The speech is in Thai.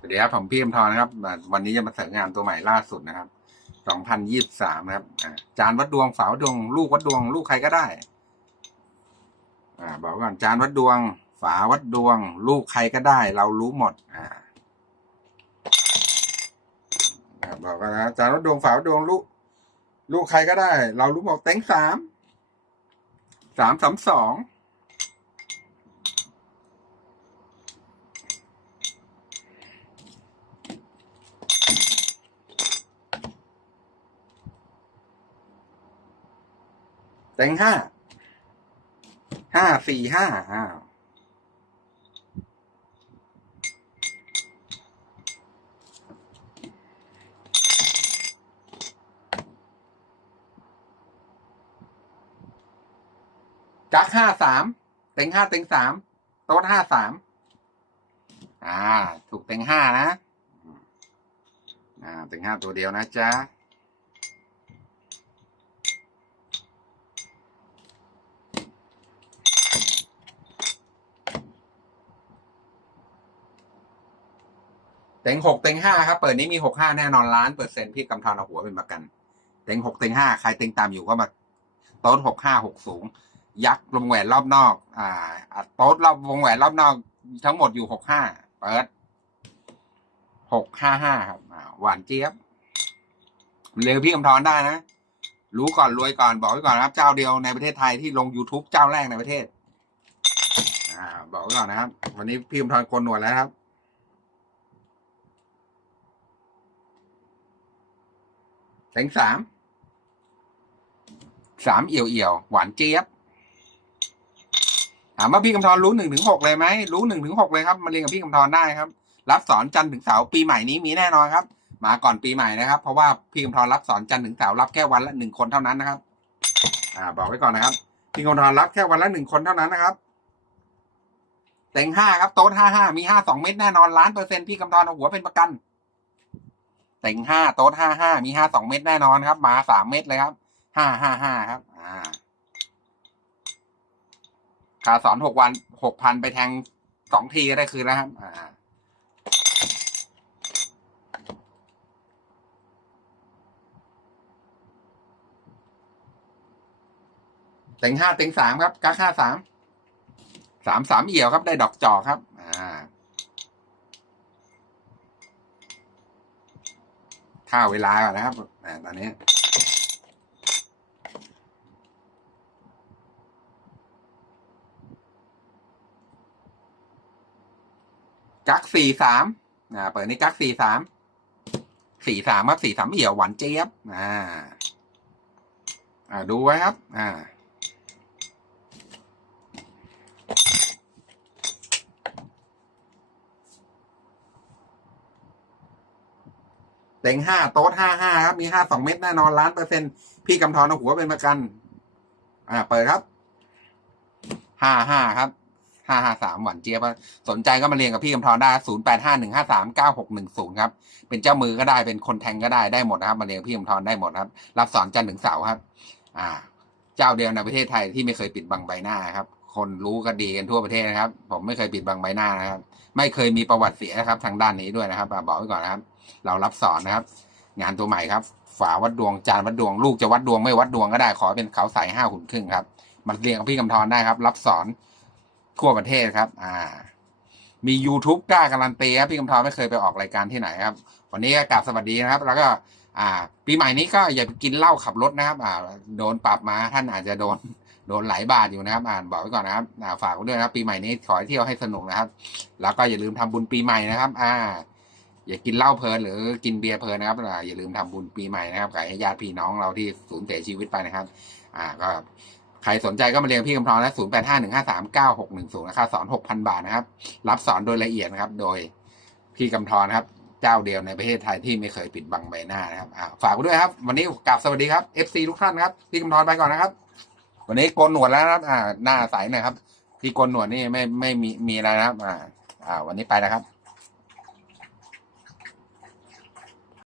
สวัสดีครับผมพี่อมทรนะครับ วันนี้จะมาเสริมงานตัวใหม่ล่าสุดนะครับ2023นะครับอาจานวัดดวงฝาวัดดวง ลูกวัดดวง ลูกใครก็ได้ อ่า บอกก่อนจานวัดดวง ฝาวัดดวง ลูกใครก็ได้ เรารู้หมด อ่าอ่าบอกกันนะจานวัดดวงฝาวัดดวงลูก ลูกใครก็ได้ เรารู้หมดเต็งสามสามสามสอง เต็งห้า ห้าสี่ห้าอ้าวจักห้าสามเต็งห้าเต็งสามโต๊ดห้าสามอ่า ถูกเต็งห้านะ อ่า เต็งห้าตัวเดียวนะจ๊ะ ต็งหกเต็งห้าครับเปิดนี้มีหกห้าแน่นอนล้านเปอร์เซ็นต์พี่กำธรเอาหัวเป็นประกัน เต็งหกเต็งห้าใครเต็งตามอยู่ก็มาโต๊ดหกห้าหกสูง ยักษ์วงแหวนรอบนอก อ่าโต๊ดรอบวงแหวนรอบนอก ทั้งหมดอยู่หกห้าเปิดหกห้าห้าครับหวานเจี๊ยบ เร็วพี่กำธรได้นะ รู้ก่อนรวยก่อนบอกไว้ก่อนนะครับ เจ้าเดียวในประเทศไทยที่ลง YouTube เจ้าแรกในประเทศ อ่า บอกไว้ก่อนนะครับ วันนี้พี่กำธรโกนหนวดแล้วครับ เต็งสาม สามเอี่ยวเอี่ยวหวานเจี๊ยบ ถามว่าพี่กำธรรู้หนึ่งถึงหกเลยไหม รู้หนึ่งถึงหกเลยครับ มาเรียนกับพี่กำธรได้ครับ รับสอนจันทร์ถึงเสาร์ปีใหม่นี้มีแน่นอนครับ มาก่อนปีใหม่นะครับ เพราะว่าพี่กำธรรับสอนจันทร์ถึงเสาร์รับแค่วันละหนึ่งคนเท่านั้นนะครับ อ่า บอกไว้ก่อนนะครับ พี่กำธรรับแค่วันละหนึ่งคนเท่านั้นนะครับเต็งห้าครับโต๊ดห้าห้ามีห้าสองเม็ดแน่นอนล้านเปอร์เซ็นต์พี่กำธรเอาหัวเป็นประกัน เต็งห้าโต๊ดห้าห้ามีห้าสองเม็ดแน่นอนครับ มาสามเม็ดเลยครับห้าห้าห้าครับ อ่าค่าสอนหกวันหกพันไปแทงสองทีก็ได้คืนแล้วครับ อ่าเต็งห้าเต็งสามครับกักห้าสามสามสามเอี่ยวครับ ได้ดอกจอกครับ อ่าเวลาก่อนนะครับตอนนี้กักสี่สามอ่าเปิดนี่กักสี่สาม สี่สามครับสี่สามเอี่ยวหวานเจี๊ยบ อ่า อ่าดูไว้ครับ อ่า ต็งห้าโต๊ดห้าห้าครับ มีห้าสองเม็ดแน่นอนล้านเปอร์เซ็นต์พี่กำธรเอาหัวเป็นประกัน อ่า เปิดครับห้าห้าครับห้าห้าสามหวานเจี๊ยบสนใจก็มาเรียนกับพี่กำธรได้ศูนย์แปดห้าหนึ่งห้าสามเก้าหกหนึ่งศูนย์ครับ เป็นเจ้ามือก็ได้เป็นคนแทงก็ได้ได้หมดนะครับ มาเรียนกับพี่กำธรได้หมดครับ รับสอนจันทร์ถึงเสาร์ครับ อ่า เจ้าเดียวในประเทศไทยที่ไม่เคยปิดบังใบหน้าครับ คนรู้กันดีกันทั่วประเทศนะครับ ผมไม่เคยปิดบังใบหน้านะครับ ไม่เคยมีประวัติเสียนะครับ ทางด้านนี้ด้วยนะครับบอกไว้ก่อนนะครับ เรารับสอนนะครับ งานตัวใหม่ครับ ฝาวัดดวงจานวัดดวงลูกจะวัดดวงไม่วัดดวงก็ได้ ขอเป็นเขาใส่ห้าหุ่นครึ่งครับมันเรียนกับพี่กำธรได้ครับ รับสอนทั่วประเทศครับ อ่า มี YouTube กล้าการันตีครับพี่กำธรไม่เคยไปออกรายการที่ไหนครับ วันนี้ก็กราบสวัสดีนะครับ แล้วก็ อ่า ปีใหม่นี้ก็อย่าไปกินเหล้าขับรถนะครับ อ่า โดนปรับมาท่านอาจจะโดน โดนหลายบาทอยู่นะครับ อ่านบอกไว้ก่อนนะครับอ่าฝากไว้ด้วยนะปีใหม่นี้ขอให้เที่ยวให้สนุกนะครับ แล้วก็อย่าลืมทำบุญปีใหม่นะครับ อ่า อย่ากินเหล้าเพลินหรือกินเบียร์เพลินนะครับอย่าลืมทำบุญปีใหม่นะครับกับญาติพี่น้องเราที่สูญเสียชีวิตไปนะครับ อ่าก็ใครสนใจก็มาเรียนพี่กำธรนะศูนย์แปดห้าหนึ่งห้าสามเก้าหกหนึ่งศูนย์ราคาสอนหกพันบาทนะครับ รับสอนโดยละเอียดนะครับ โดยพี่กำธรนะครับ เจ้าเดียวในประเทศไทยที่ไม่เคยปิดบังใบหน้านะครับฝากไว้ด้วยครับ วันนี้กราบสวัสดีครับ FC ทุกท่านครับ พี่กำธรไปก่อนนะครับ วันนี้โกนหนวดแล้วนะครับ อ่า หน้าใสหน่อยครับพี่โกนหนวดนี่ไม่ไม่มีมีอะไรนะครับ อ่า อ่า วันนี้ไปนะครับ